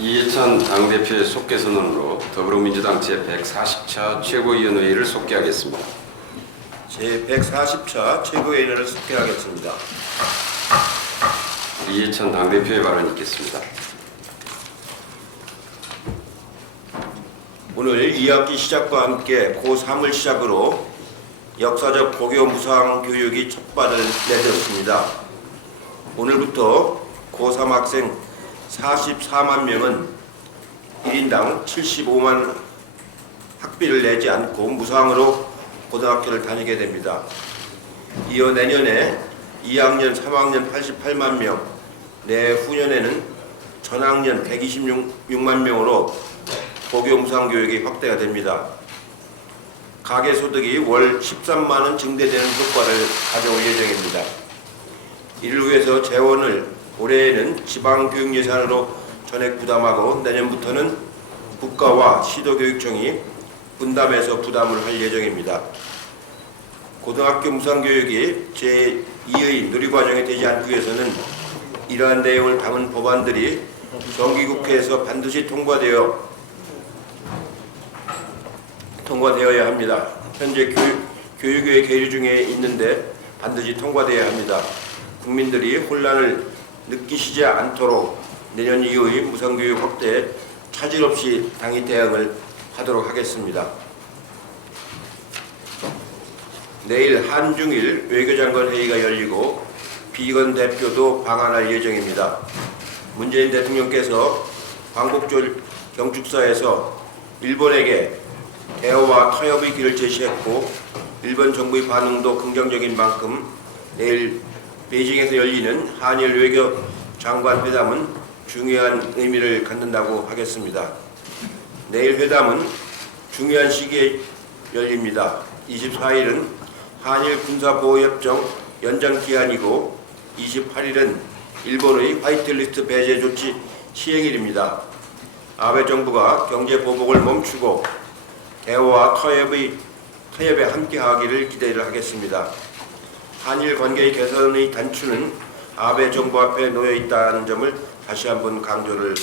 이해찬 당대표의 속개 선언으로 더불어민주당 제140차 최고위원회의를 속개하겠습니다. 제140차 최고위원회를 속개하겠습니다. 이해찬 당대표의 발언이 있겠습니다. 오늘 2학기 시작과 함께 고3을 시작으로 역사적 고교 무상 교육이 첫발을 내딛었습니다. 오늘부터 고3 학생 44만 명은 1인당 75만 학비를 내지 않고 무상으로 고등학교를 다니게 됩니다. 이어 내년에 2학년, 3학년 88만 명, 내후년에는 전학년 126만 명으로 고교 무상교육이 확대가 됩니다. 가계소득이 월 13만 원 증대되는 효과를 가져올 예정입니다. 이를 위해서 재원을 올해에는 지방교육 예산으로 전액 부담하고 내년부터는 국가와 시도교육청이 분담해서 부담을 할 예정입니다. 고등학교 무상교육이 제2의 누리과정이 되지 않기 위해서는 이러한 내용을 담은 법안들이 정기국회에서 반드시 통과되어야 합니다. 현재 교육의 계류 중에 있는데 반드시 통과되어야 합니다. 국민들이 혼란을 느끼시지 않도록 내년 이후의 무상교육 확대에 차질 없이 당이 대응을 하도록 하겠습니다. 내일 한중일 외교장관 회의가 열리고 비건 대표도 방한할 예정입니다. 문재인 대통령께서 광복절 경축사에서 일본에게 대화와 타협의 길을 제시했고 일본 정부의 반응도 긍정적인 만큼 내일 베이징에서 열리는 한일 외교장관 회담은 중요한 의미를 갖는다고 하겠습니다. 내일 회담은 중요한 시기에 열립니다. 24일은 한일 군사보호협정 연장 기한이고 28일은 일본의 화이트리스트 배제 조치 시행일입니다. 아베 정부가 경제 보복을 멈추고 대화와 타협에 함께하기를 기대를 하겠습니다. 한일 관계의 개선의 단추는 아베 정부 앞에 놓여 있다는 점을 다시 한번 강조를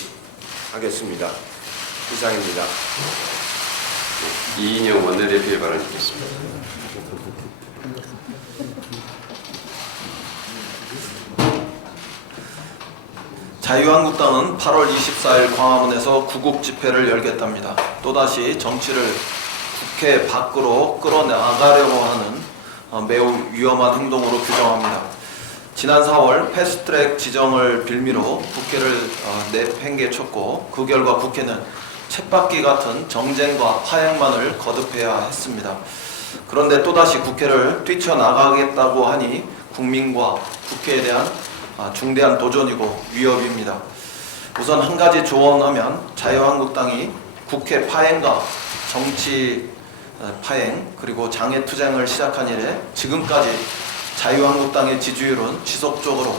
하겠습니다. 이상입니다. 이인영 원내대표의 발언이 있겠습니다. 자유한국당은 8월 24일 광화문에서 구국 집회를 열겠답니다. 또다시 정치를 국회 밖으로 끌어나가려고 하는 매우 위험한 행동으로 규정합니다. 지난 4월 패스트트랙 지정을 빌미로 국회를 내팽개쳤고 그 결과 국회는 쳇바퀴 같은 정쟁과 파행만을 거듭해야 했습니다. 그런데 또다시 국회를 뛰쳐나가겠다고 하니 국민과 국회에 대한 중대한 도전이고 위협입니다. 우선 한 가지 조언하면 자유한국당이 국회 파행과 정치 파행 그리고 장애투쟁을 시작한 이래 지금까지 자유한국당의 지지율은 지속적으로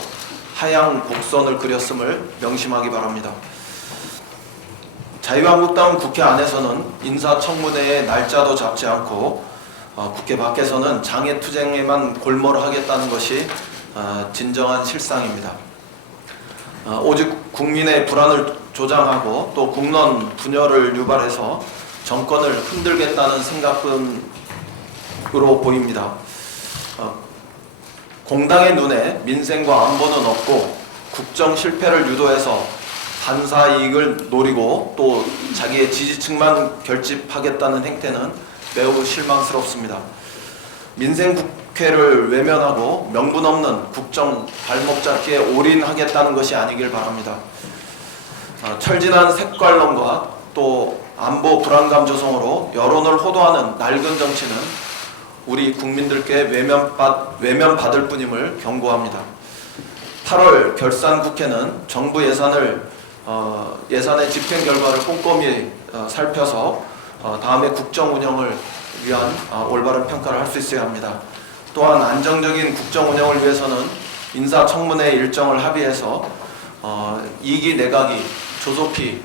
하향 곡선을 그렸음을 명심하기 바랍니다. 자유한국당 국회 안에서는 인사청문회의 날짜도 잡지 않고 국회 밖에서는 장애투쟁에만 골몰을 하겠다는 것이 진정한 실상입니다. 오직 국민의 불안을 조장하고 또 국론 분열을 유발해서 정권을 흔들겠다는 생각으로 보입니다. 공당의 눈에 민생과 안보는 없고 국정 실패를 유도해서 반사 이익을 노리고 또 자기의 지지층만 결집하겠다는 행태는 매우 실망스럽습니다. 민생 국회를 외면하고 명분 없는 국정 발목 잡기에 올인하겠다는 것이 아니길 바랍니다. 철진한 색깔론과 또 안보 불안감 조성으로 여론을 호도하는 낡은 정치는 우리 국민들께 외면받을 뿐임을 경고합니다. 8월 결산국회는 정부 예산의 집행 결과를 꼼꼼히 살펴서 다음에 국정 운영을 위한 올바른 평가를 할 수 있어야 합니다. 또한 안정적인 국정 운영을 위해서는 인사청문회 일정을 합의해서 2기 내각이 조속히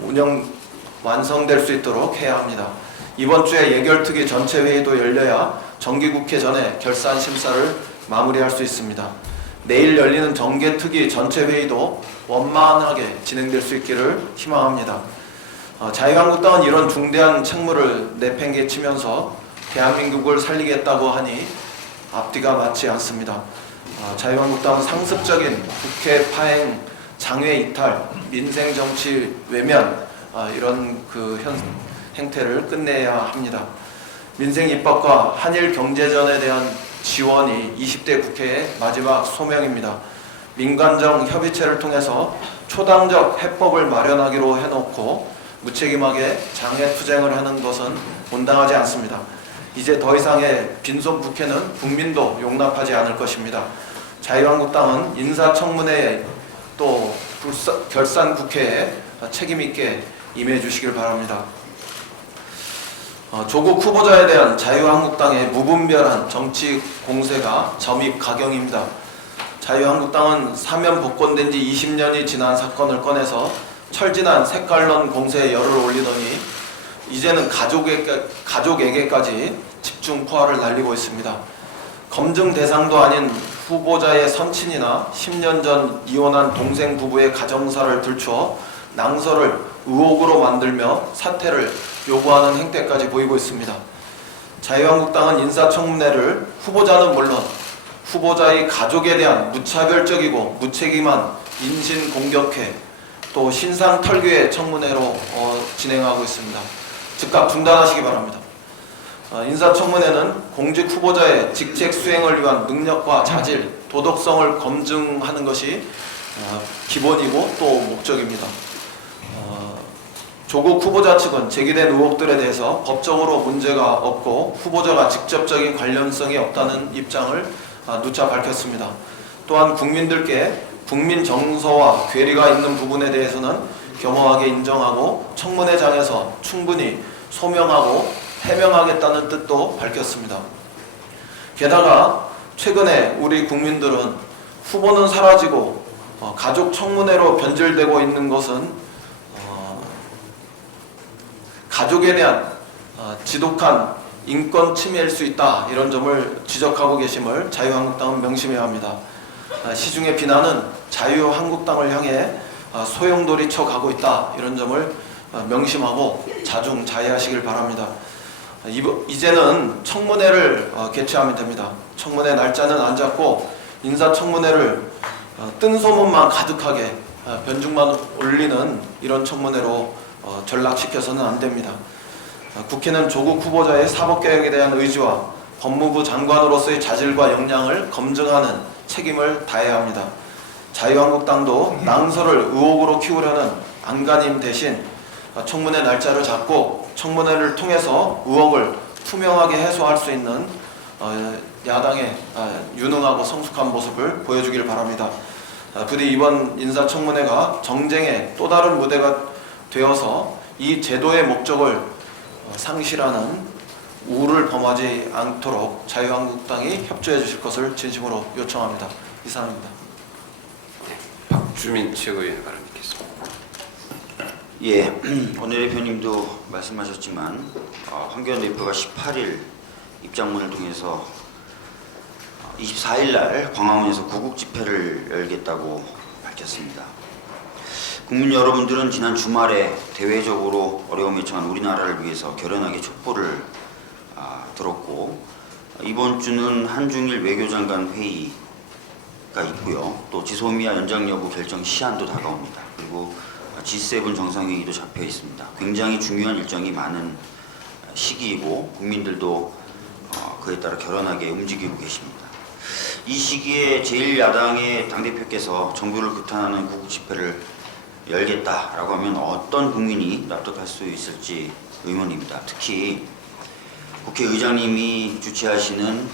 운영 완성될 수 있도록 해야 합니다. 이번 주에 예결특위 전체 회의도 열려야 정기국회 전에 결산 심사를 마무리할 수 있습니다. 내일 열리는 정개특위 전체 회의도 원만하게 진행될 수 있기를 희망합니다. 자유한국당은 이런 중대한 책무를 내팽개치면서 대한민국을 살리겠다고 하니 앞뒤가 맞지 않습니다. 자유한국당은 상습적인 국회 파행, 장외 이탈, 민생 정치 외면 이런 행태를 끝내야 합니다. 민생 입법과 한일 경제전에 대한 지원이 20대 국회의 마지막 소명입니다. 민관정 협의체를 통해서 초당적 해법을 마련하기로 해놓고 무책임하게 장애투쟁을 하는 것은 온당하지 않습니다. 이제 더 이상의 빈손 국회는 국민도 용납하지 않을 것입니다. 자유한국당은 인사청문회에 또 결산 국회에 책임있게 임해 주시길 바랍니다. 조국 후보자에 대한 자유한국당의 무분별한 정치 공세가 점입가경입니다. 자유한국당은 사면 복권된 지 20년이 지난 사건을 꺼내서 철진한 색깔론 공세에 열을 올리더니 이제는 가족에게까지 집중 포화를 날리고 있습니다. 검증 대상도 아닌 후보자의 선친이나 10년 전 이혼한 동생 부부의 가정사를 들추어 낭설을 의혹으로 만들며 사퇴를 요구하는 행태까지 보이고 있습니다. 자유한국당은 인사청문회를 후보자는 물론 후보자의 가족에 대한 무차별적이고 무책임한 인신공격회 또 신상털기의 청문회로 진행하고 있습니다. 즉각 중단하시기 바랍니다. 인사청문회는 공직 후보자의 직책 수행을 위한 능력과 자질, 도덕성을 검증하는 것이 기본이고 또 목적입니다. 조국 후보자 측은 제기된 의혹들에 대해서 법적으로 문제가 없고 후보자가 직접적인 관련성이 없다는 입장을 누차 밝혔습니다. 또한 국민들께 국민 정서와 괴리가 있는 부분에 대해서는 겸허하게 인정하고 청문회장에서 충분히 소명하고 해명하겠다는 뜻도 밝혔습니다. 게다가 최근에 우리 국민들은 후보는 사라지고 가족 청문회로 변질되고 있는 것은 가족에 대한 지독한 인권 침해일 수 있다 이런 점을 지적하고 계심을 자유한국당은 명심해야 합니다. 시중의 비난은 자유한국당을 향해 소용돌이쳐 가고 있다 이런 점을 명심하고 자중자애하시길 바랍니다. 이제는 청문회를 개최하면 됩니다. 청문회 날짜는 안 잡고 인사청문회를 뜬 소문만 가득하게 변죽만 올리는 이런 청문회로 전락시켜서는 안 됩니다. 국회는 조국 후보자의 사법개혁에 대한 의지와 법무부 장관으로서의 자질과 역량을 검증하는 책임을 다해야 합니다. 자유한국당도 낭설을 의혹으로 키우려는 안간힘 대신 청문회 날짜를 잡고 청문회를 통해서 의혹을 투명하게 해소할 수 있는 야당의 유능하고 성숙한 모습을 보여주길 바랍니다. 부디 이번 인사청문회가 정쟁의 또 다른 무대가 되어서 이 제도의 목적을 상실하는 우를 범하지 않도록 자유한국당이 협조해 주실 것을 진심으로 요청합니다. 이상입니다. 박주민 최고위원 발언 있겠습니다. 예, 오늘 대표님도 말씀하셨지만 황교안 대표가 18일 입장문을 통해서 24일 날 광화문에서 구국 집회를 열겠다고 밝혔습니다. 국민 여러분들은 지난 주말에 대외적으로 어려움에 처한 우리나라를 위해서 결연하게 촛불을 들었고 이번 주는 한중일 외교장관 회의가 있고요. 또 지소미아 연장 여부 결정 시한도 다가옵니다. 그리고 G7 정상회의도 잡혀 있습니다. 굉장히 중요한 일정이 많은 시기이고 국민들도 그에 따라 결연하게 움직이고 계십니다. 이 시기에 제1야당의 당대표께서 정부를 규탄하는 구국 집회를 열겠다라고 하면 어떤 국민이 납득할 수 있을지 의문입니다. 특히 국회의장님이 주최하시는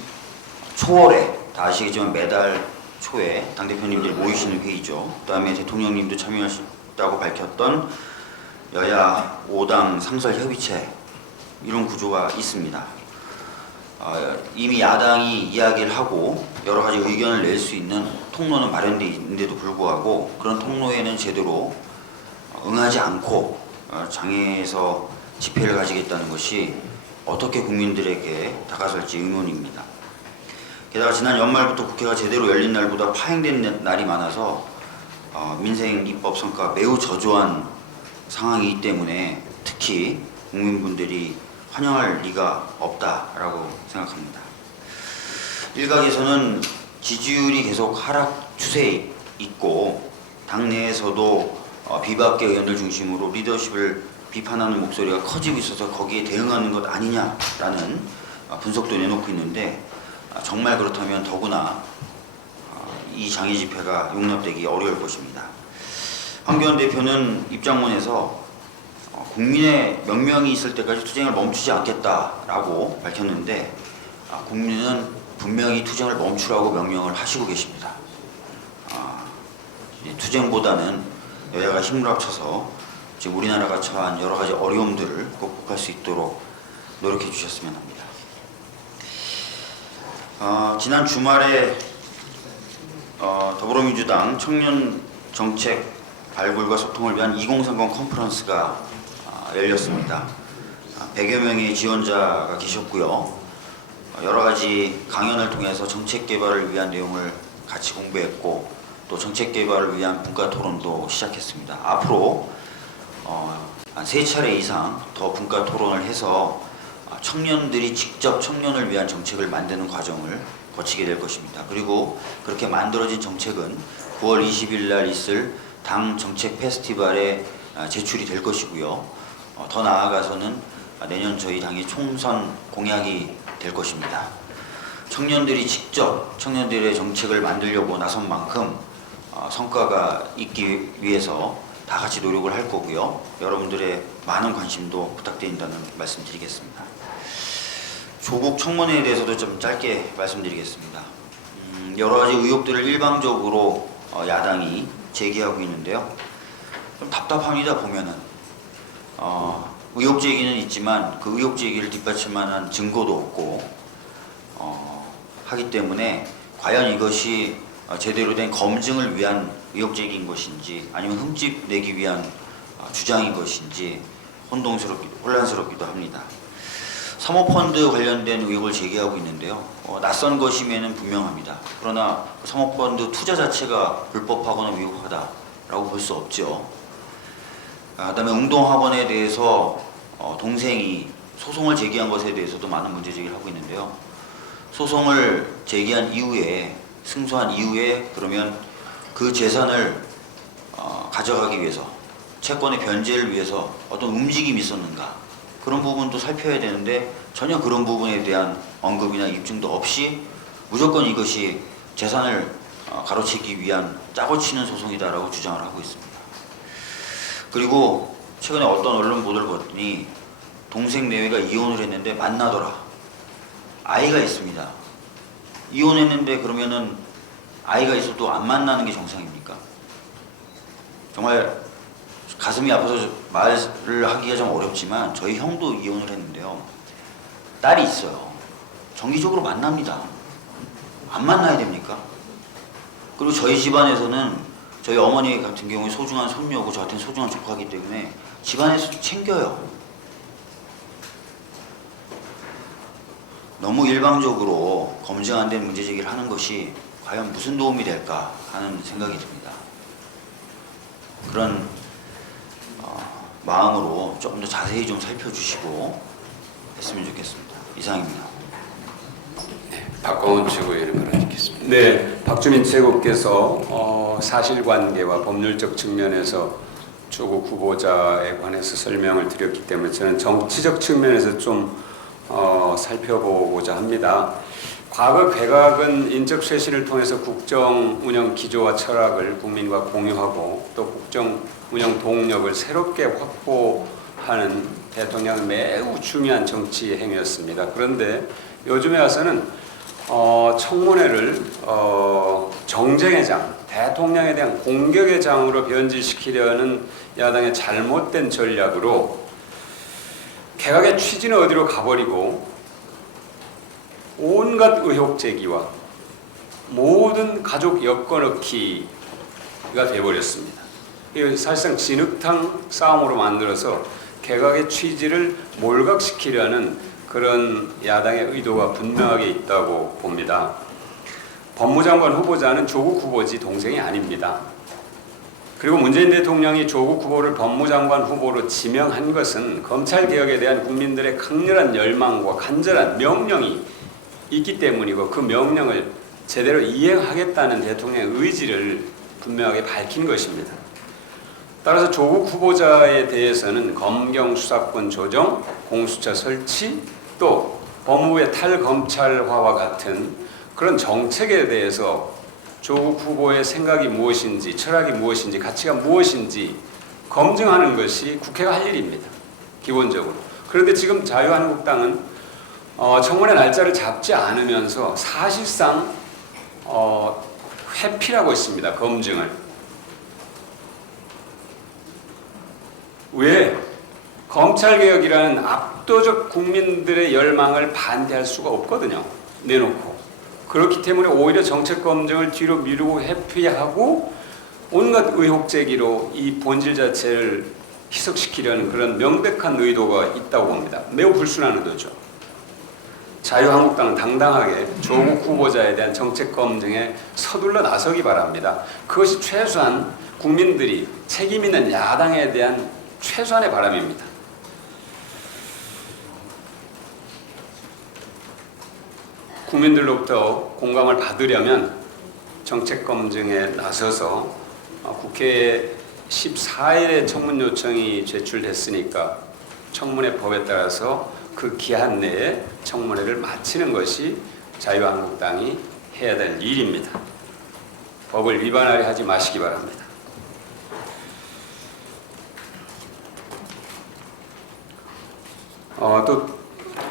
초월에 다 아시겠지만 매달 초에 당대표님들 모이시는 회의죠. 그 다음에 대통령님도 참여하셨다고 밝혔던 여야 5당 상설협의체 이런 구조가 있습니다. 이미 야당이 이야기를 하고 여러 가지 의견을 낼 수 있는 통로는 마련되어 있는데도 불구하고 그런 통로에는 제대로 응하지 않고 장애에서 집회를 가지겠다는 것이 어떻게 국민들에게 다가설지 의문입니다. 게다가 지난 연말부터 국회가 제대로 열린 날보다 파행된 날이 많아서 민생 입법 성과 매우 저조한 상황이기 때문에 특히 국민분들이 환영할 리가 없다라고 생각합니다. 일각에서는 지지율이 계속 하락 추세에 있고 당내에서도 비박계 의원들 중심으로 리더십을 비판하는 목소리가 커지고 있어서 거기에 대응하는 것 아니냐라는 분석도 내놓고 있는데 정말 그렇다면 더구나 이 장애 집회가 용납되기 어려울 것입니다. 황교안 대표는 입장문에서 국민의 명령이 있을 때까지 투쟁을 멈추지 않겠다라고 밝혔는데 국민은 분명히 투쟁을 멈추라고 명령을 하시고 계십니다. 투쟁보다는 여야가 힘을 합쳐서 지금 우리나라가 처한 여러 가지 어려움들을 극복할 수 있도록 노력해 주셨으면 합니다. 지난 주말에 더불어민주당 청년 정책 발굴과 소통을 위한 2030 컨퍼런스가 열렸습니다. 100여 명의 지원자가 계셨고요. 여러 가지 강연을 통해서 정책 개발을 위한 내용을 같이 공부했고 또 정책 개발을 위한 분과 토론도 시작했습니다. 앞으로 한 3차례 이상 더 분과 토론을 해서 청년들이 직접 청년을 위한 정책을 만드는 과정을 거치게 될 것입니다. 그리고 그렇게 만들어진 정책은 9월 20일 날 있을 당 정책 페스티벌에 제출이 될 것이고요. 더 나아가서는 내년 저희 당의 총선 공약이 될 것입니다. 청년들이 직접 청년들의 정책을 만들려고 나선 만큼 성과가 있기 위해서 다 같이 노력을 할 거고요. 여러분들의 많은 관심도 부탁드린다는 말씀 드리겠습니다. 조국 청문회에 대해서도 좀 짧게 말씀드리겠습니다. 여러 가지 의혹들을 일방적으로 야당이 제기하고 있는데요. 좀 답답합니다. 보면은 의혹 제기는 있지만 그 의혹 제기를 뒷받침만한 증거도 없고 하기 때문에 과연 이것이 제대로 된 검증을 위한 의혹 제기인 것인지 아니면 흠집 내기 위한 주장인 것인지 혼란스럽기도 합니다. 사모펀드 관련된 의혹을 제기하고 있는데요. 낯선 것임에는 분명합니다. 그러나 사모펀드 투자 자체가 불법하거나 위법하다라고 볼 수 없죠. 그다음에 웅동학원에 대해서 동생이 소송을 제기한 것에 대해서도 많은 문제 제기를 하고 있는데요. 소송을 제기한 이후에 승소한 이후에 그러면 그 재산을 가져가기 위해서 채권의 변제를 위해서 어떤 움직임이 있었는가 그런 부분도 살펴야 되는데 전혀 그런 부분에 대한 언급이나 입증도 없이 무조건 이것이 재산을 가로채기 위한 짜고 치는 소송이다라고 주장을 하고 있습니다. 그리고 최근에 어떤 언론 보도를 봤더니 동생 내외가 이혼을 했는데 만나더라. 아이가 있습니다. 이혼했는데 그러면은 아이가 있어도 안 만나는 게 정상입니까? 정말 가슴이 아파서 말을 하기가 좀 어렵지만 저희 형도 이혼을 했는데요. 딸이 있어요. 정기적으로 만납니다. 안 만나야 됩니까? 그리고 저희 집안에서는 저희 어머니 같은 경우에 소중한 손녀고 저한테는 소중한 조카이기 때문에 집안에서도 챙겨요. 너무 일방적으로 검증 안 된 문제 제기를 하는 것이 과연 무슨 도움이 될까 하는 생각이 듭니다. 그런 마음으로 조금 더 자세히 좀 살펴주시고 했으면 좋겠습니다. 이상입니다. 박광원 최고위원의 발언 듣겠습니다. 네, 박주민 최고께서 사실관계와 법률적 측면에서 조국 후보자에 관해서 설명을 드렸기 때문에 저는 정치적 측면에서 좀 살펴보고자 합니다. 과거 개각은 인적 쇄신을 통해서 국정 운영 기조와 철학을 국민과 공유하고 또 국정 운영 동력을 새롭게 확보하는 대통령의 매우 중요한 정치 행위였습니다. 그런데 요즘에 와서는 청문회를 정쟁의 장, 대통령에 대한 공격의 장으로 변질시키려는 야당의 잘못된 전략으로 개각의 취지는 어디로 가버리고 온갖 의혹 제기와 모든 가족 엮어넣기가 되어버렸습니다. 이거 사실상 진흙탕 싸움으로 만들어서 개각의 취지를 몰각시키려는 그런 야당의 의도가 분명하게 있다고 봅니다. 법무장관 후보자는 조국 후보지 동생이 아닙니다. 그리고 문재인 대통령이 조국 후보를 법무장관 후보로 지명한 것은 검찰개혁에 대한 국민들의 강렬한 열망과 간절한 명령이 있기 때문이고 그 명령을 제대로 이행하겠다는 대통령의 의지를 분명하게 밝힌 것입니다. 따라서 조국 후보자에 대해서는 검경 수사권 조정, 공수처 설치, 또 법무부의 탈검찰화와 같은 그런 정책에 대해서 조국 후보의 생각이 무엇인지, 철학이 무엇인지, 가치가 무엇인지 검증하는 것이 국회가 할 일입니다. 기본적으로. 그런데 지금 자유한국당은 청문회 날짜를 잡지 않으면서 사실상 회피하고 있습니다. 검증을. 왜? 검찰개혁이라는 압도적 국민들의 열망을 반대할 수가 없거든요. 내놓고. 그렇기 때문에 오히려 정책 검증을 뒤로 미루고 회피하고 온갖 의혹 제기로 이 본질 자체를 희석시키려는 그런 명백한 의도가 있다고 봅니다. 매우 불순한 의도죠. 자유한국당은 당당하게 조국 후보자에 대한 정책 검증에 서둘러 나서기 바랍니다. 그것이 최소한 국민들이 책임 있는 야당에 대한 최소한의 바람입니다. 국민들로부터 공감을 받으려면 정책 검증에 나서서 국회에 14일에 청문 요청이 제출됐으니까 청문회법에 따라서 그 기한 내에 청문회를 마치는 것이 자유한국당이 해야 될 일입니다. 법을 위반하려 하지 마시기 바랍니다. 또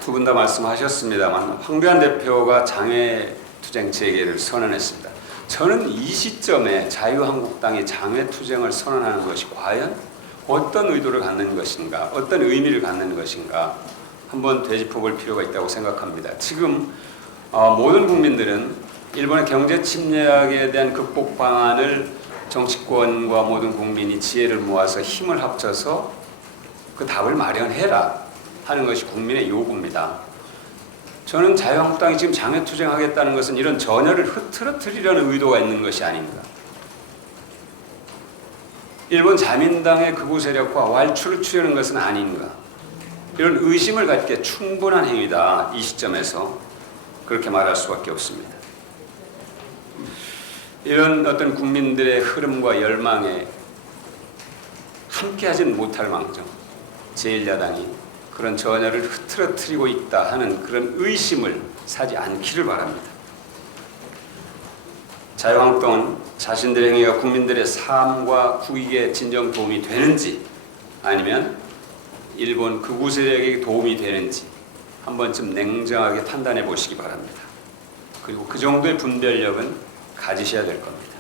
두 분 다 말씀하셨습니다만 황교안 대표가 장외투쟁 재개를 선언했습니다. 저는 이 시점에 자유한국당이 장외투쟁을 선언하는 것이 과연 어떤 의도를 갖는 것인가, 어떤 의미를 갖는 것인가 한번 되짚어볼 필요가 있다고 생각합니다. 지금 모든 국민들은 일본의 경제 침략에 대한 극복 방안을 정치권과 모든 국민이 지혜를 모아서 힘을 합쳐서 그 답을 마련해라 하는 것이 국민의 요구입니다. 저는 자유한국당이 지금 장외투쟁하겠다는 것은 이런 전열을 흐트러뜨리려는 의도가 있는 것이 아닌가. 일본 자민당의 극우 세력과 왈츠를 추려는 것은 아닌가. 이런 의심을 갖기에 충분한 행위다. 이 시점에서 그렇게 말할 수밖에 없습니다. 이런 어떤 국민들의 흐름과 열망에 함께하지는 못할 망정 제1야당이 그런 전열을 흐트러뜨리고 있다 하는 그런 의심을 사지 않기를 바랍니다. 자유한국당은 자신들의 행위가 국민들의 삶과 국익에 진정 도움이 되는지 아니면 일본 극우 세력에게 도움이 되는지 한 번쯤 냉정하게 판단해 보시기 바랍니다. 그리고 그 정도의 분별력은 가지셔야 될 겁니다.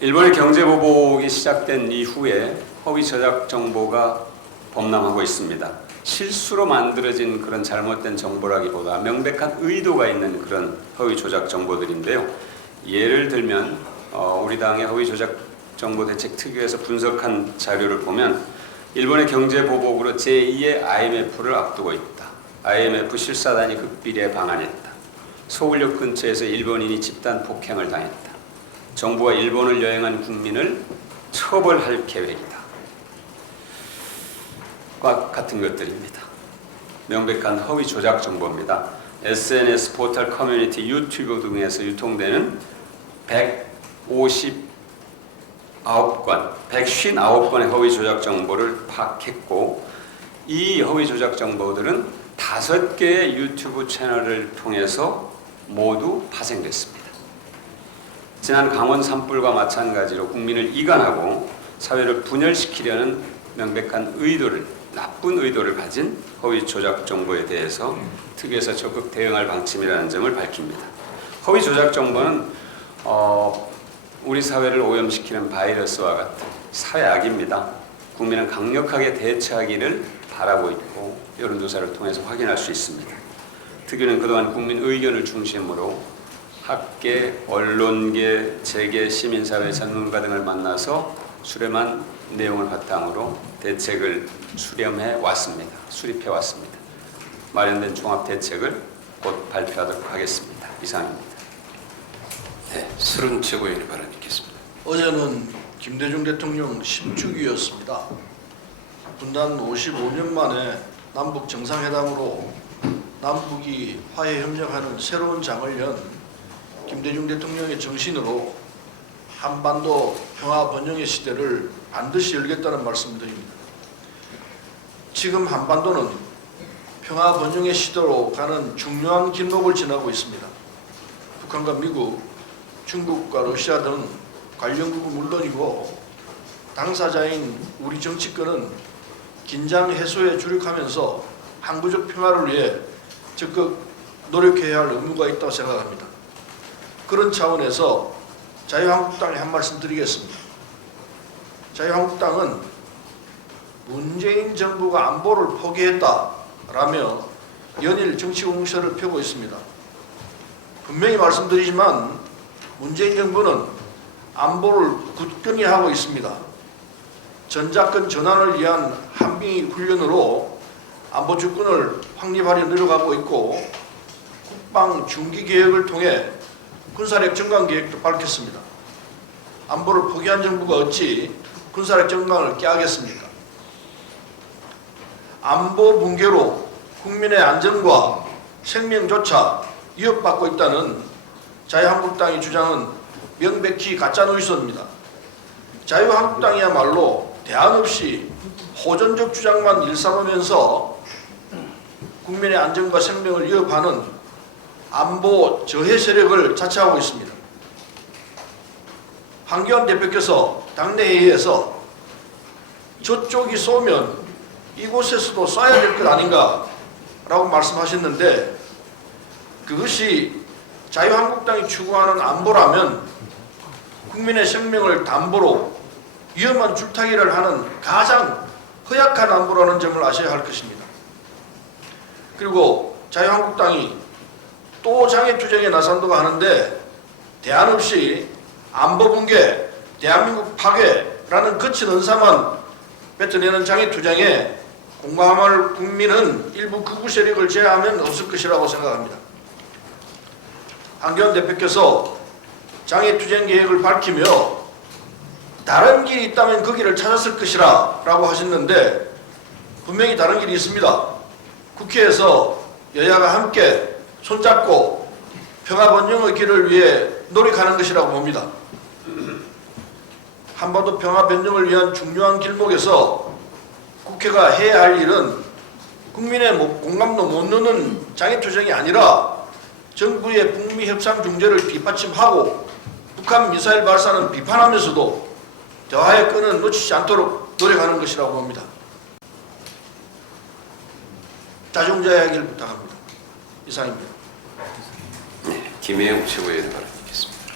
일본의 경제보복이 시작된 이후에 허위 저작 정보가 범람하고 있습니다. 실수로 만들어진 그런 잘못된 정보라기보다 명백한 의도가 있는 그런 허위 조작 정보들인데요. 예를 들면 우리 당의 허위 조작 정보 대책 특위에서 분석한 자료를 보면 일본의 경제 보복으로 제2의 IMF를 앞두고 있다. IMF 실사단이 극비리에 방한했다. 서울역 근처에서 일본인이 집단 폭행을 당했다. 정부가 일본을 여행한 국민을 처벌할 계획이다. 같은 것들입니다. 명백한 허위 조작 정보입니다. SNS, 포털 커뮤니티, 유튜브 등에서 유통되는 159건의 허위 조작 정보를 파악했고 이 허위 조작 정보들은 5개의 유튜브 채널을 통해서 모두 파생됐습니다. 지난 강원 산불과 마찬가지로 국민을 이간하고 사회를 분열시키려는 명백한 의도를 나쁜 의도를 가진 허위 조작 정보에 대해서 특위에서 적극 대응할 방침이라는 점을 밝힙니다. 허위 조작 정보는 우리 사회를 오염시키는 바이러스와 같은 사회악입니다. 국민은 강력하게 대처하기를 바라고 있고 여론조사를 통해서 확인할 수 있습니다. 특위는 그동안 국민 의견을 중심으로 학계, 언론계, 재계, 시민사회 전문가 등을 만나서 수렴한 내용을 바탕으로 대책을 수립해 왔습니다. 마련된 종합 대책을 곧 발표하도록 하겠습니다. 이상입니다. 네, 서른 최고위원의 발언 있겠습니다. 어제는 김대중 대통령 10주기였습니다. 분단 55년 만에 남북 정상회담으로 남북이 화해 협력하는 새로운 장을 연 김대중 대통령의 정신으로 한반도 평화 번영의 시대를 반드시 열겠다는 말씀을 드립니다. 지금 한반도는 평화 번영의 시대로 가는 중요한 길목을 지나고 있습니다. 북한과 미국, 중국과 러시아 등 관련국은 물론이고 당사자인 우리 정치권은 긴장 해소에 주력하면서 항구적 평화를 위해 적극 노력해야 할 의무가 있다고 생각합니다. 그런 차원에서 자유한국당에 한 말씀 드리겠습니다. 자유한국당은 문재인 정부가 안보를 포기했다라며 연일 정치 공세를 펴고 있습니다. 분명히 말씀드리지만 문재인 정부는 안보를 굳건히 하고 있습니다. 전작권 전환을 위한 한미 훈련으로 안보 주권을 확립하려 노력하고 있고 국방 중기 계획을 통해 군사력 증강 계획도 밝혔습니다. 안보를 포기한 정부가 어찌 군사력 증강을 깨하겠습니까? 안보 붕괴로 국민의 안전과 생명조차 위협받고 있다는 자유한국당의 주장은 명백히 가짜뉴스입니다. 자유한국당이야말로 대안 없이 호전적 주장만 일삼으면서 국민의 안전과 생명을 위협하는 안보 저해 세력을 자처하고 있습니다. 한교안 대표께서 당내 회의에서 저쪽이 쏘면 이곳에서도 쏴야 될 것 아닌가 라고 말씀하셨는데 그것이 자유한국당이 추구하는 안보라면 국민의 생명을 담보로 위험한 줄타기를 하는 가장 허약한 안보라는 점을 아셔야 할 것입니다. 그리고 자유한국당이 또 장애투쟁에 나선다고 하는데 대안 없이 안보 붕괴, 대한민국 파괴라는 거친 언사만 뱉어내는 장애투쟁에 공감할 국민은 일부 극우 세력을 제외하면 없을 것이라고 생각합니다. 한교안 대표께서 장애투쟁 계획을 밝히며 다른 길이 있다면 그 길을 찾았을 것이라 라고 하셨는데 분명히 다른 길이 있습니다. 국회에서 여야가 함께 손잡고 평화 번영의 길을 위해 노력하는 것이라고 봅니다. 한반도 평화 번영을 위한 중요한 길목에서 국회가 해야 할 일은 국민의 공감도 못 누는 장애투쟁이 아니라 정부의 북미 협상 중재를 뒷받침하고 북한 미사일 발사는 비판하면서도 대화의 끈은 놓치지 않도록 노력하는 것이라고 봅니다. 자중자애하기를 부탁합니다. 이상입니다. 네, 김혜영 최고위원의 발언 있겠습니다.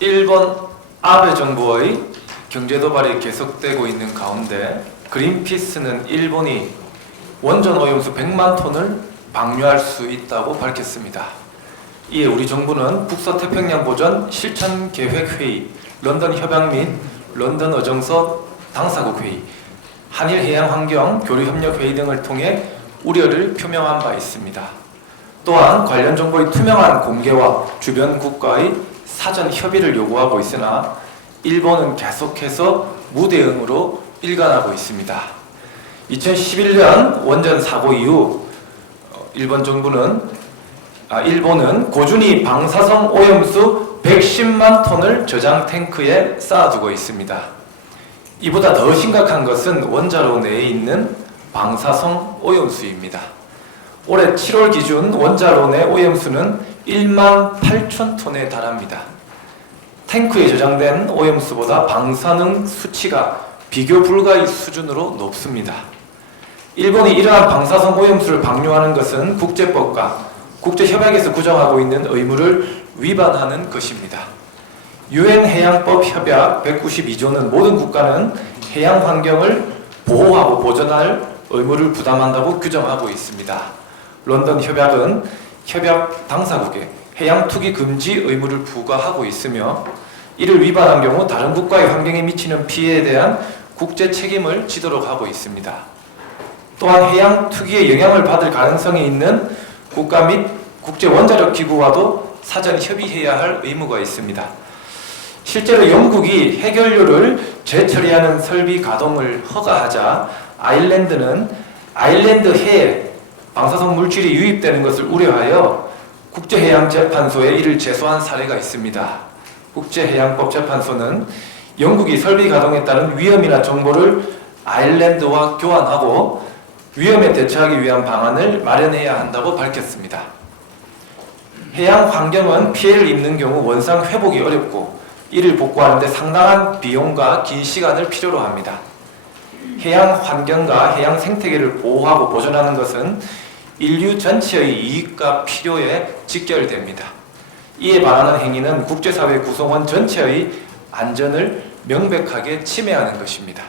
일본 아베 정부의 경제 도발이 계속되고 있는 가운데 그린피스는 일본이 원전 오염수 100만 톤을 방류할 수 있다고 밝혔습니다. 이에 우리 정부는 북서태평양 보전 실천계획회의, 런던 협약 및 런던 어정서 당사국 회의, 한일해양환경 교류협력회의 등을 통해 우려를 표명한 바 있습니다. 또한 관련 정보의 투명한 공개와 주변 국가의 사전 협의를 요구하고 있으나 일본은 계속해서 무대응으로 일관하고 있습니다. 2011년 원전 사고 이후 일본은 고준위 방사성 오염수 110만 톤을 저장 탱크에 쌓아두고 있습니다. 이보다 더 심각한 것은 원자로 내에 있는 방사성 오염수입니다. 올해 7월 기준 원자로 내 오염수는 1만 8천 톤에 달합니다. 탱크에 저장된 오염수보다 방사능 수치가 비교 불가의 수준으로 높습니다. 일본이 이러한 방사성 오염수를 방류하는 것은 국제법과 국제협약에서 구정하고 있는 의무를 위반하는 것입니다. 유엔 해양법 협약 192조는 모든 국가는 해양 환경을 보호하고 보존할 의무를 부담한다고 규정하고 있습니다. 런던 협약은 협약 당사국에 해양 투기 금지 의무를 부과하고 있으며 이를 위반한 경우 다른 국가의 환경에 미치는 피해에 대한 국제 책임을 지도록 하고 있습니다. 또한 해양 투기에 영향을 받을 가능성이 있는 국가 및 국제 원자력 기구와도 사전 협의해야 할 의무가 있습니다. 실제로 영국이 해결료를 재처리하는 설비 가동을 허가하자 아일랜드는 아일랜드 해에 방사성 물질이 유입되는 것을 우려하여 국제해양재판소에 이를 제소한 사례가 있습니다. 국제해양법재판소는 영국이 설비 가동에 따른 위험이나 정보를 아일랜드와 교환하고 위험에 대처하기 위한 방안을 마련해야 한다고 밝혔습니다. 해양 환경은 피해를 입는 경우 원상 회복이 어렵고 이를 복구하는 데 상당한 비용과 긴 시간을 필요로 합니다. 해양 환경과 해양 생태계를 보호하고 보존하는 것은 인류 전체의 이익과 필요에 직결됩니다. 이에 반하는 행위는 국제사회 구성원 전체의 안전을 명백하게 침해하는 것입니다.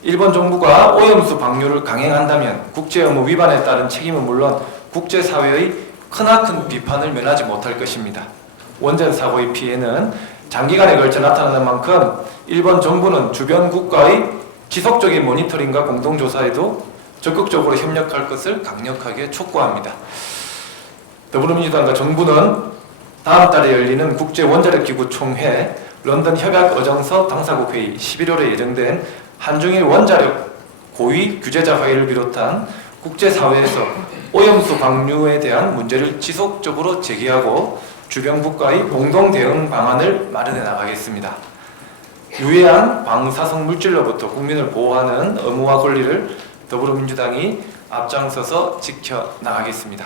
일본 정부가 오염수 방류를 강행한다면 국제의무 위반에 따른 책임은 물론 국제사회의 크나큰 비판을 면하지 못할 것입니다. 원전 사고의 피해는 장기간에 걸쳐 나타나는 만큼 일본 정부는 주변 국가의 지속적인 모니터링과 공동조사에도 적극적으로 협력할 것을 강력하게 촉구합니다. 더불어민주당과 정부는 다음 달에 열리는 국제원자력기구 총회 런던 협약어정서 당사국 회의 11월에 예정된 한중일 원자력 고위 규제자 회의를 비롯한 국제사회에서 오염수 방류에 대한 문제를 지속적으로 제기하고 주변 국가의 공동 대응 방안을 마련해 나가겠습니다. 유해한 방사성 물질로부터 국민을 보호하는 의무와 권리를 더불어민주당이 앞장서서 지켜나가겠습니다.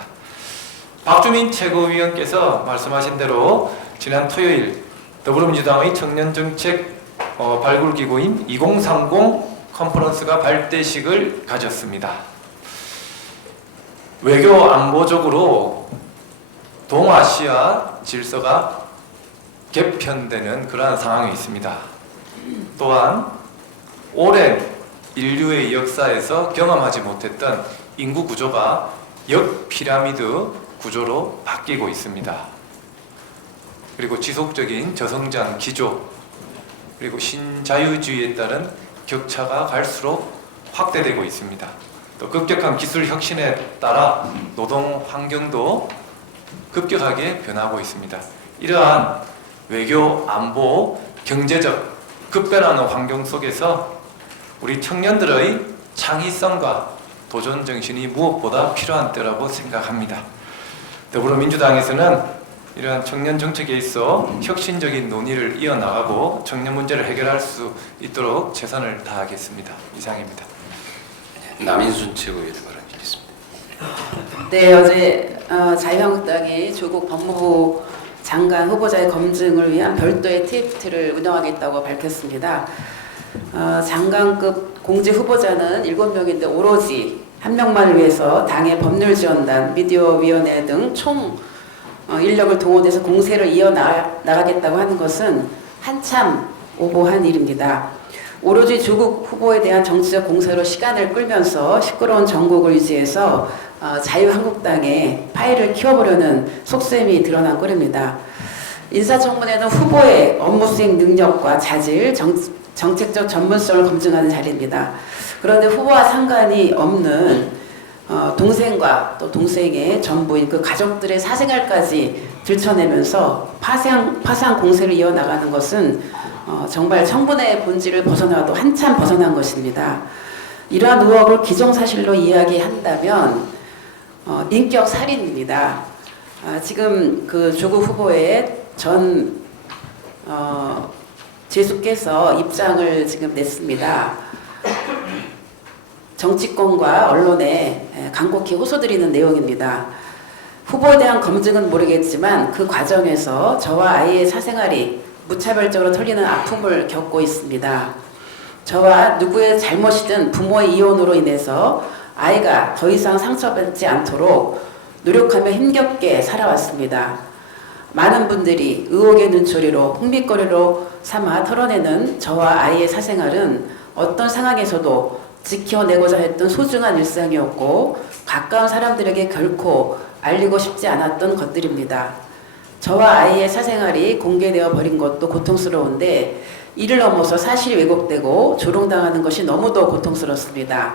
박주민 최고위원께서 말씀하신 대로 지난 토요일 더불어민주당의 청년정책 발굴기구인 2030 컨퍼런스가 발대식을 가졌습니다. 외교 안보적으로 동아시아 질서가 개편되는 그러한 상황이 있습니다. 또한 오랜 인류의 역사에서 경험하지 못했던 인구 구조가 역피라미드 구조로 바뀌고 있습니다. 그리고 지속적인 저성장 기조, 그리고 신자유주의에 따른 격차가 갈수록 확대되고 있습니다. 또 급격한 기술 혁신에 따라 노동 환경도 급격하게 변하고 있습니다. 이러한 외교, 안보, 경제적 급변하는 환경 속에서 우리 청년들의 창의성과 도전 정신이 무엇보다 필요한 때라고 생각합니다. 더불어민주당에서는 이러한 청년 정책에 있어 혁신적인 논의를 이어나가고 청년 문제를 해결할 수 있도록 최선을 다하겠습니다. 이상입니다. 남인순 최고위원 발언 드리겠습니다. 네, 어제 자유한국당이 조국 법무부 장관 후보자의 검증을 위한 별도의 TFT를 운영하겠다고 밝혔습니다. 장관급 공직 후보자는 7명인데 오로지 한 명만을 위해서 당의 법률지원단, 미디어위원회 등 총 인력을 동원해서 공세를 이어나가겠다고 하는 것은 한참 오보한 일입니다. 오로지 조국 후보에 대한 정치적 공세로 시간을 끌면서 시끄러운 정국을 유지해서 자유한국당의 파일을 키워보려는 속셈이 드러난 꼴입니다. 인사청문회는 후보의 업무 수행 능력과 자질, 정책적 전문성을 검증하는 자리입니다. 그런데 후보와 상관이 없는 동생과 또 동생의 전부인 그 가족들의 사생활까지 들춰내면서 파상 공세를 이어나가는 것은 정말 청문회의 본질을 벗어나도 한참 벗어난 것입니다. 이러한 의혹을 기정사실로 이야기한다면 인격 살인입니다. 지금 그 조국 후보의 전 제수께서 입장을 지금 냈습니다. 정치권과 언론에 간곡히 호소드리는 내용입니다. 후보에 대한 검증은 모르겠지만 그 과정에서 저와 아이의 사생활이 무차별적으로 털리는 아픔을 겪고 있습니다. 저와 누구의 잘못이든 부모의 이혼으로 인해서 아이가 더 이상 상처받지 않도록 노력하며 힘겹게 살아왔습니다. 많은 분들이 의혹의 눈초리로 흥미거리로 삼아 털어내는 저와 아이의 사생활은 어떤 상황에서도 지켜내고자 했던 소중한 일상이었고 가까운 사람들에게 결코 알리고 싶지 않았던 것들입니다. 저와 아이의 사생활이 공개되어 버린 것도 고통스러운데 이를 넘어서 사실이 왜곡되고 조롱당하는 것이 너무도 고통스럽습니다.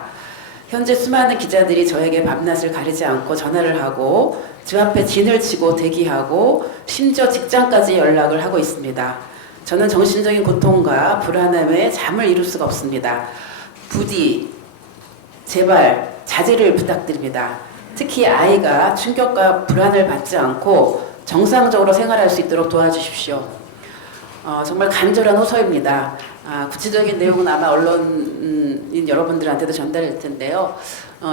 현재 수많은 기자들이 저에게 밤낮을 가리지 않고 전화를 하고 저 앞에 진을 치고 대기하고 심지어 직장까지 연락을 하고 있습니다. 저는 정신적인 고통과 불안함에 잠을 이룰 수가 없습니다. 부디 제발 자제를 부탁드립니다. 특히 아이가 충격과 불안을 받지 않고 정상적으로 생활할 수 있도록 도와주십시오. 정말 간절한 호소입니다. 구체적인 내용은 아마 언론인 여러분들한테도 전달될 텐데요.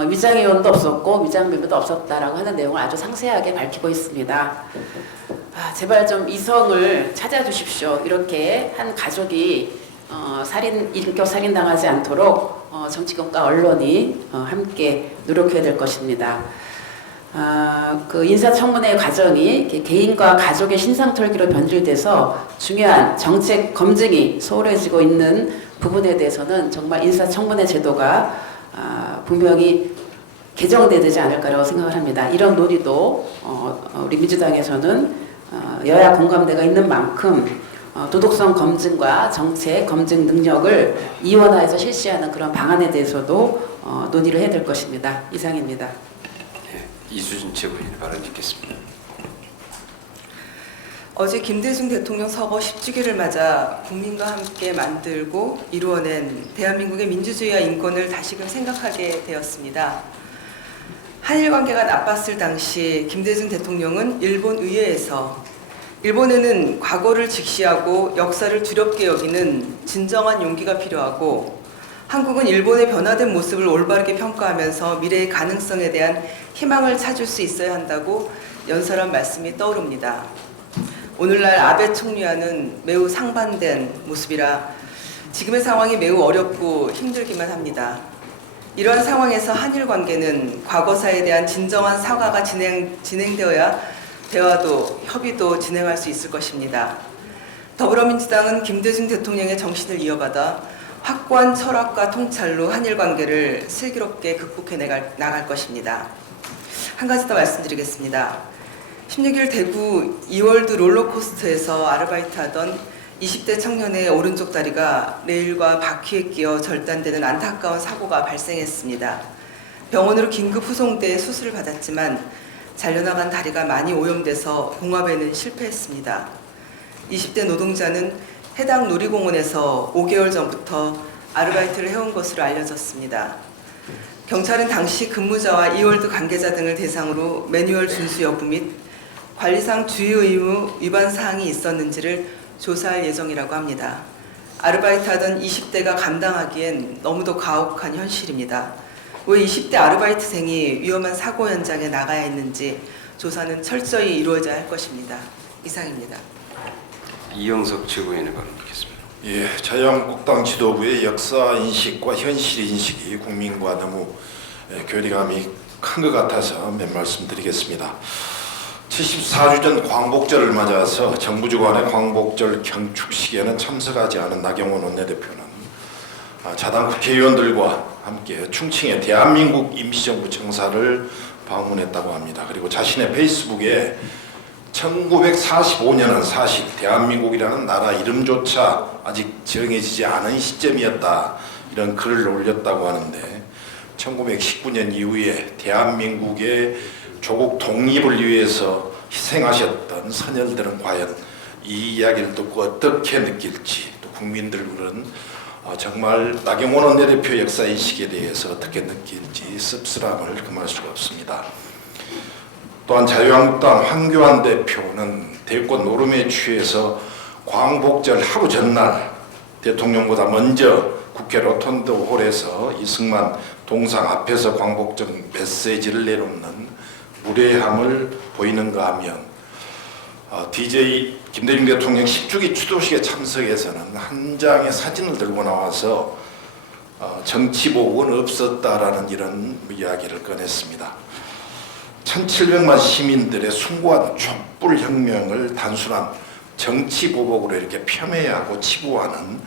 위장의원도 없었고 위장비밀도 없었다라고 하는 내용을 아주 상세하게 밝히고 있습니다. 제발 좀 이성을 찾아주십시오. 이렇게 한 가족이 인격 살인 당하지 않도록 정치권과 언론이 함께 노력해야 될 것입니다. 그 인사청문회 과정이 개인과 가족의 신상털기로 변질돼서 중요한 정책 검증이 소홀해지고 있는 부분에 대해서는 정말 인사청문회 제도가 분명히 개정돼야 되지 않을까라고 생각을 합니다. 이런 논의도 우리 민주당에서는 여야 공감대가 있는 만큼 도덕성 검증과 정책 검증 능력을 이원화해서 실시하는 그런 방안에 대해서도 논의를 해야 될 것입니다. 이상입니다. 이수진 최고위원의 발언 듣겠습니다. 어제 김대중 대통령 서거 10주기를 맞아 국민과 함께 만들고 이루어낸 대한민국의 민주주의와 인권을 다시금 생각하게 되었습니다. 한일 관계가 나빴을 당시 김대중 대통령은 일본 의회에서 일본에는 과거를 직시하고 역사를 두렵게 여기는 진정한 용기가 필요하고 한국은 일본의 변화된 모습을 올바르게 평가하면서 미래의 가능성에 대한 희망을 찾을 수 있어야 한다고 연설한 말씀이 떠오릅니다. 오늘날 아베 총리와는 매우 상반된 모습이라 지금의 상황이 매우 어렵고 힘들기만 합니다. 이러한 상황에서 한일 관계는 과거사에 대한 진정한 사과가 진행되어야 대화도 협의도 진행할 수 있을 것입니다. 더불어민주당은 김대중 대통령의 정신을 이어받아 확고한 철학과 통찰로 한일 관계를 슬기롭게 극복해 나갈 것입니다. 한 가지 더 말씀드리겠습니다. 16일 대구 이월드 롤러코스터에서 아르바이트하던 20대 청년의 오른쪽 다리가 레일과 바퀴에 끼어 절단되는 안타까운 사고가 발생했습니다. 병원으로 긴급 후송돼 수술을 받았지만 잘려나간 다리가 많이 오염돼서 봉합에는 실패했습니다. 20대 노동자는 해당 놀이공원에서 5개월 전부터 아르바이트를 해온 것으로 알려졌습니다. 경찰은 당시 근무자와 이월드 관계자 등을 대상으로 매뉴얼 준수 여부 및 관리상 주의 의무 위반 사항이 있었는지를 조사할 예정이라고 합니다. 아르바이트하던 20대가 감당하기엔 너무도 가혹한 현실입니다. 왜 20대 아르바이트생이 위험한 사고 현장에 나가야 했는지 조사는 철저히 이루어져야 할 것입니다. 이상입니다. 이영석 최고위원의 발언 듣겠습니다. 예, 자유한국당 지도부의 역사 인식과 현실 인식이 국민과 너무 괴리감이 큰 것 같아서 몇 말씀 드리겠습니다. 74주 전 광복절을 맞아서 정부 주관의 광복절 경축식에는 참석하지 않은 나경원 원내대표는 자당 국회의원들과 함께 충칭의 대한민국 임시정부 청사를 방문했다고 합니다. 그리고 자신의 페이스북에 1945년은 사실 대한민국이라는 나라 이름조차 아직 정해지지 않은 시점이었다, 이런 글을 올렸다고 하는데, 1919년 이후에 대한민국의 조국 독립을 위해서 희생하셨던 선열들은 과연 이 이야기를 듣고 어떻게 느낄지, 또 국민들은 정말 나경원 원내대표 역사인식에 대해서 어떻게 느낄지 씁쓸함을 금할 수가 없습니다. 또한 자유한국당 황교안 대표는 대권 노름에 취해서 광복절 하루 전날 대통령보다 먼저 국회 로턴드 홀에서 이승만 동상 앞에서 광복절 메시지를 내놓는 무례함을 보이는가 하면 DJ 김대중 대통령 10주기 추도식에 참석해서는 한 장의 사진을 들고 나와서 정치복은 없었다라는 이런 이야기를 꺼냈습니다. 1700만 시민들의 숭고한 촛불혁명을 단순한 정치보복으로 이렇게 폄훼하고 치부하는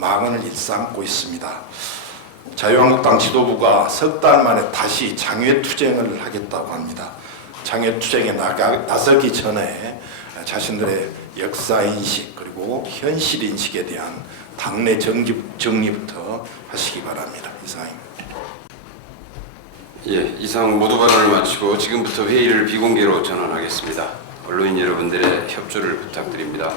망언을 일삼고 있습니다. 자유한국당 지도부가 석 달 만에 다시 장외투쟁을 하겠다고 합니다. 장외투쟁에 나서기 전에 자신들의 역사인식 그리고 현실인식에 대한 당내 정리부터 하시기 바랍니다. 이상입니다. 예, 이상 모두 발언을 마치고 지금부터 회의를 비공개로 전환하겠습니다. 언론인 여러분들의 협조를 부탁드립니다.